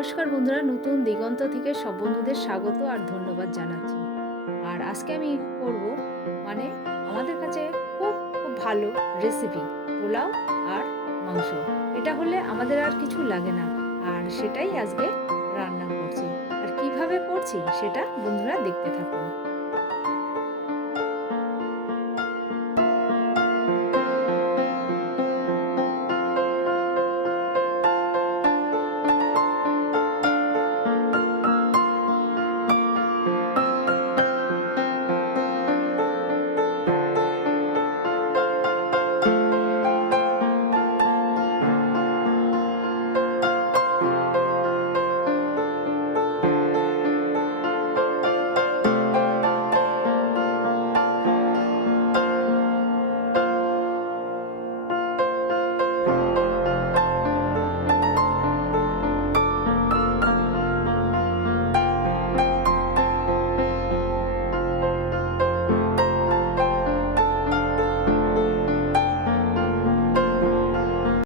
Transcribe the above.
নমস্কার বন্ধুরা, নতুন দিগন্ত থেকে সব বন্ধুদের স্বাগত আর ধন্যবাদ জানাচ্ছি। আর আজকে আমি করব মানে আমাদের কাছে খুব ভালো রেসিপি পোলাও আর মাংস। এটা হলে আমাদের আর কিছু লাগে না। আর সেটাই আজকে রান্না করছি। আর কিভাবে করছি সেটা বন্ধুরা দেখতে থাকুন।